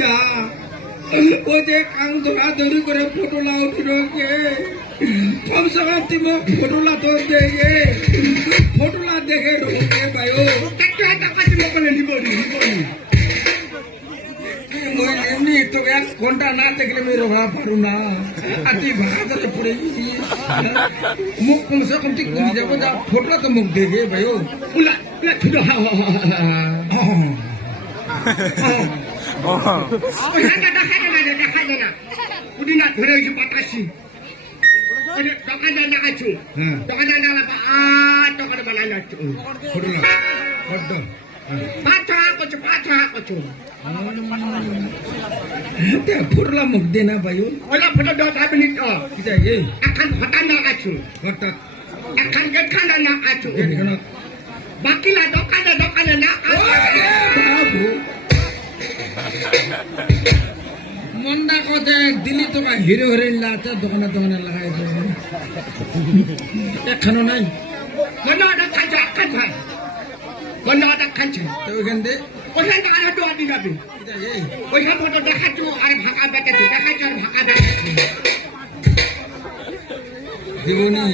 যা ও যে কাং ধরা ধরি করে ফটোলা উঠিরকে কমসে কম তুমি ফটোলা তো দেখে ফটোলা দেখে ঢোকে ভাইও টাকা তুমি করে নিব এমনি তোকে 1 ঘন্টা না দেখলে আমি রোগা পারু না আর তুই ভাড়া করে পড়ে গেছি মুখ কমসে কম ঠিক করে যাবো যা ফটোলা তো মুখ দেখে ভাইও উলা উলা ছুটো উদিনা ধরে হয়েছে বাতাসি টাকা দেয় না আছো টাকা দেয় না টাকা বানাই যাচ্ছ ফুরলা মুখ দে না ভাই ওলা ফটো 10 মিনিট এখন হঠাৎ না আছো হঠাৎ এখন গেটখানা না আছো বাকি না দোকানে না মন্ডা কথা দিলি তোমার হিরো হিরোইন লাতে দোকানে লাগাই এখনো নাই মন্ডাটা খাচ্ছে আখান ভাই মন্ডাটা খাচ্ছে তো ওখান দিয়ে ওখান থেকে আরো দোয়া দিয়ে যাবে ওইখান ফটো দেখাচ্ছ আর ভাঙা বেঁকেছে দেখাচ্ছ আর ভাঙা বেঁকেছে দিগুনি